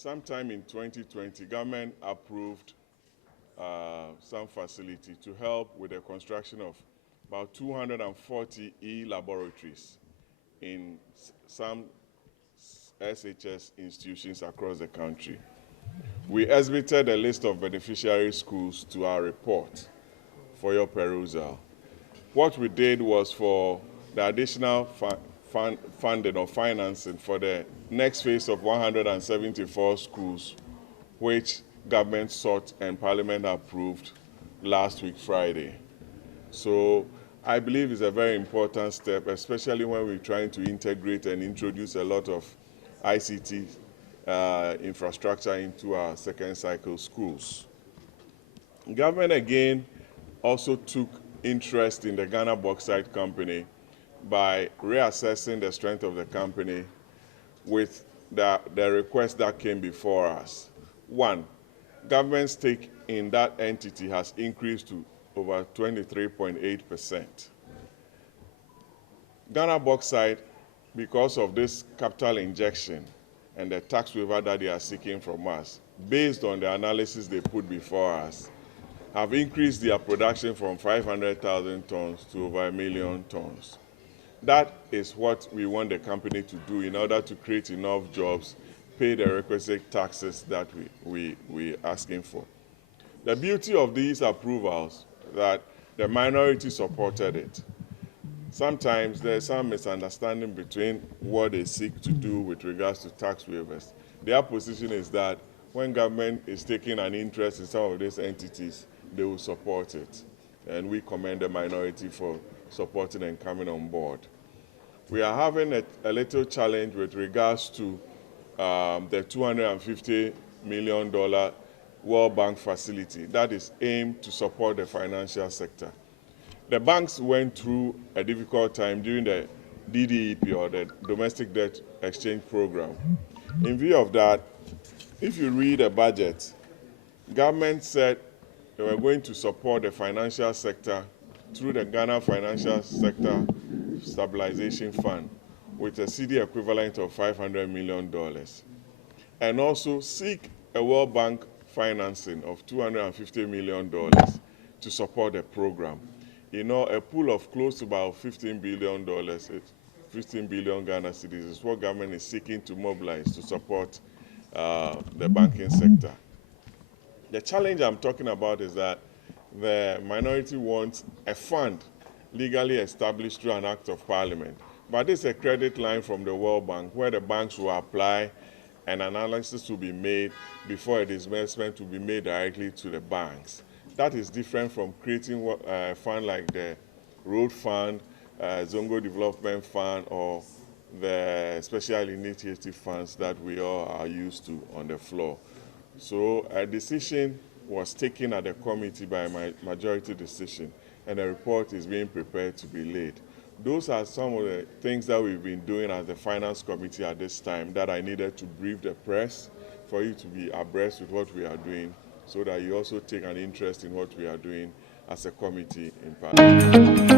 sometime in 2020, government approved some facility to help with the construction of about 240 e-laboratories in some SHS institutions across the country. We exhibited a list of beneficiary schools to our report for your perusal. What we did was for the additional funding or financing for the next phase of 174 schools, which government sought and Parliament approved last week, Friday. So I believe it's a very important step, especially when we're trying to integrate and introduce a lot of ICT infrastructure into our second cycle schools. Government again also took interest in the Ghana Bauxite Company by reassessing the strength of the company with the request that came before us. One, government stake in that entity has increased to over 23.8%. Ghana Bauxite, because of this capital injection and the tax waiver that they are seeking from us, based on the analysis they put before us, have increased their production from 500,000 tons to over 1 million tons. That is what we want the company to do in order to create enough jobs, pay the requisite taxes that we're asking for. The beauty of these approvals is that the minority supported it. Sometimes there's some misunderstanding between what they seek to do with regards to tax waivers. Their position is that when government is taking an interest in some of these entities, they will support it. And we commend the minority for supporting and coming on board. We are having a little challenge with regards to the $250 million World Bank facility that is aimed to support the financial sector. The banks went through a difficult time during the DDEP, or the Domestic Debt Exchange Program. In view of that, if you read the budget, government said they were going to support the financial sector through the Ghana Financial Sector Stabilization Fund with a CD equivalent of $500 million, and also seek a World Bank financing of $250 million to support the program. You know, a pool of close to about $15 billion, 15 billion Ghana cedis is what government is seeking to mobilize to support the banking sector. The challenge I'm talking about is that the minority wants a fund legally established through an act of parliament. But this is a credit line from the World Bank where the banks will apply and analysis will be made before a disbursement will be made directly to the banks. That is different from creating a fund like the Road Fund, Zongo Development Fund, or the special initiative funds that we all are used to on the floor. So a decision was taken at the committee by majority decision, and a report is being prepared to be laid. Those are some of the things that we've been doing as the Finance Committee at this time that I needed to brief the press for you to be abreast with what we are doing, so that you also take an interest in what we are doing as a committee in Parliament.